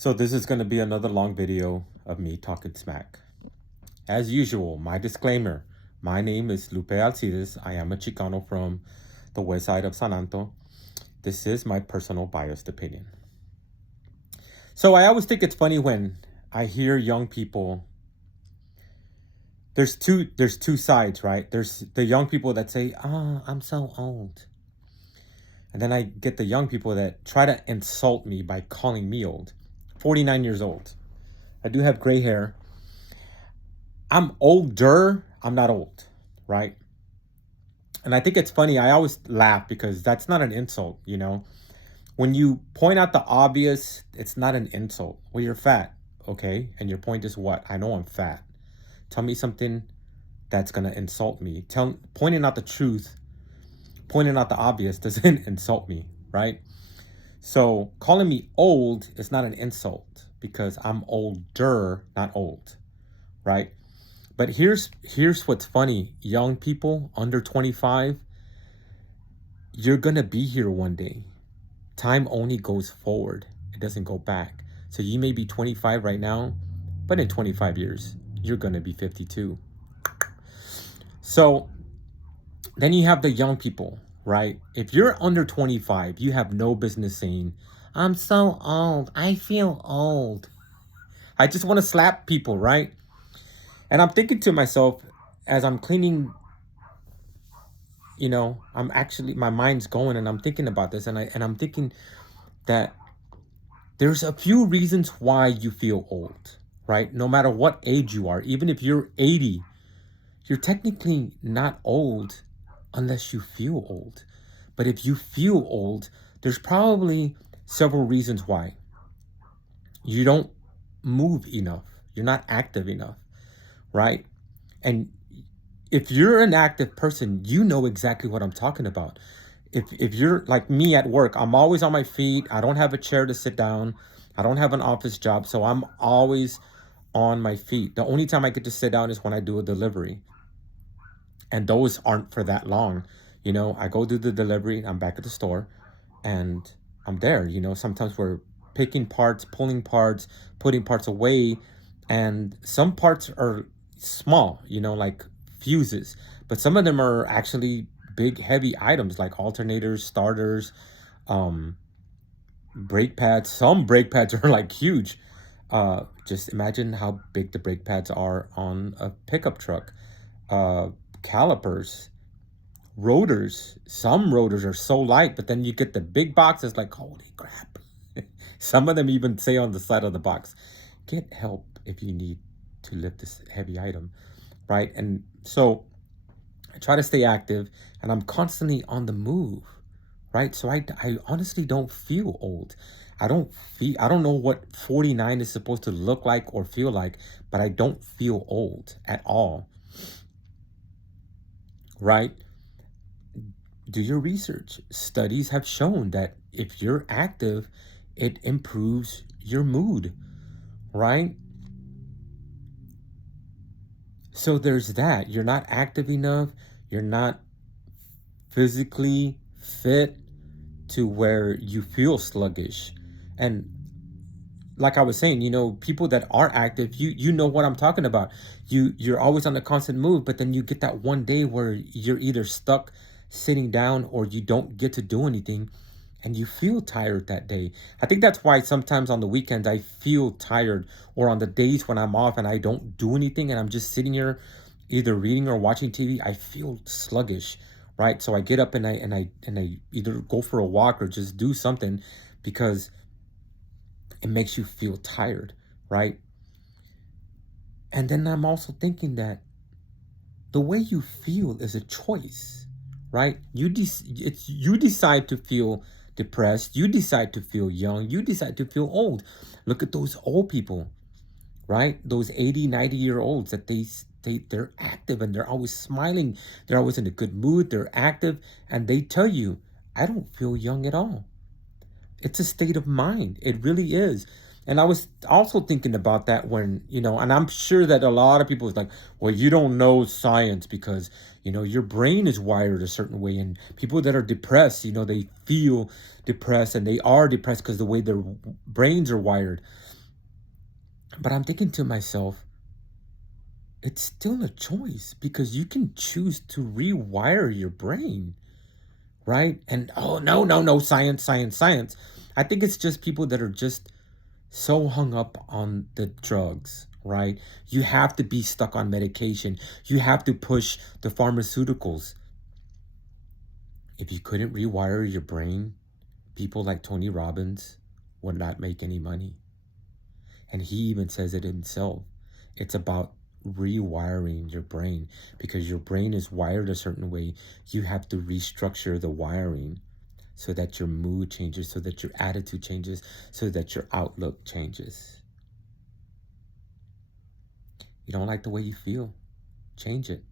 So this is going to be another long video of me talking smack. As usual, my disclaimer. My name is Lupe Alcides. I am a Chicano from the west side of San Anto. This is my personal biased opinion. So I always think it's funny when I hear young people. There's two sides, right? There's the young people that say, "Ah, I'm so old." And then I get the young people that try to insult me by calling me old. 49 years old. I do have gray hair. I'm older. I'm not old, right? And I think it's funny. I always laugh because that's not an insult. When you point out the obvious, it's not an insult. Well, you're fat, okay? And your point is what? I know I'm fat. Tell me something that's gonna insult me. Pointing out the truth, pointing out the obvious doesn't insult me, right? So calling me old is not an insult because I'm older, not old, right? But here's what's funny. Young people under 25, you're going to be here one day. Time only goes forward. It doesn't go back. So you may be 25 right now, but in 25 years, you're going to be 52. So then you have the young people, right? If you're under 25, you have no business saying, "I'm so old. I feel old." I just want to slap people, right? And I'm thinking to myself as I'm cleaning, I'm actually my mind's going and I'm thinking about this and I'm thinking that there's a few reasons why you feel old, right? No matter what age you are, even if you're 80, you're technically not old unless you feel old. But if you feel old, there's probably several reasons why. You don't move enough. You're not active enough, right? And if you're an active person, you know exactly what I'm talking about. If you're like me at work, I'm always on my feet. I don't have a chair to sit down. I don't have an office job, so I'm always on my feet. The only time I get to sit down is when I do a delivery. And those aren't for that long. I go do the delivery, I'm back at the store, and I'm there. Sometimes we're picking parts, pulling parts, putting parts away, and some parts are small, like fuses, but some of them are actually big, heavy items like alternators, starters, um, brake pads. Some brake pads are like huge. Just imagine how big the brake pads are on a pickup truck. Uh, Calipers, rotors. Some rotors are so light, but then you get the big boxes like, holy crap. Some of them even say on the side of the box, "Get help if you need to lift this heavy item," right? And so I try to stay active and I'm constantly on the move, right? So I honestly don't feel old. I don't know what 49 is supposed to look like or feel like, but I don't feel old at all, right? Do your research. Studies have shown that if you're active, it improves your mood, right? So there's that. You're not active enough. You're not physically fit to where you feel sluggish. And like I was saying, people that are active, you know what I'm talking about. You're always on a constant move, but then you get that one day where you're either stuck sitting down or you don't get to do anything and you feel tired that day. I think that's why sometimes on the weekends I feel tired, or on the days when I'm off and I don't do anything and I'm just sitting here either reading or watching TV, I feel sluggish, right? So I get up and I either go for a walk or just do something because it makes you feel tired, right? And then I'm also thinking that the way you feel is a choice, right? You decide to feel depressed, you decide to feel young, you decide to feel old. Look at those old people, right? Those 80, 90-year olds that they're active and they're always smiling, they're always in a good mood, they're active, and they tell you, "I don't feel young at all." It's a state of mind. It really is. And I was also thinking about that when, and I'm sure that a lot of people is like, well, you don't know science because, your brain is wired a certain way. And people that are depressed, they feel depressed and they are depressed because the way their brains are wired. But I'm thinking to myself, it's still a choice because you can choose to rewire your brain, right? And oh, no, no, no, science, science, science. I think it's just people that are just so hung up on the drugs, right? You have to be stuck on medication. You have to push the pharmaceuticals. If you couldn't rewire your brain, people like Tony Robbins would not make any money. And he even says it himself. It's about rewiring your brain because your brain is wired a certain way. You have to restructure the wiring so that your mood changes, so that your attitude changes, so that your outlook changes. You don't like the way you feel, change it.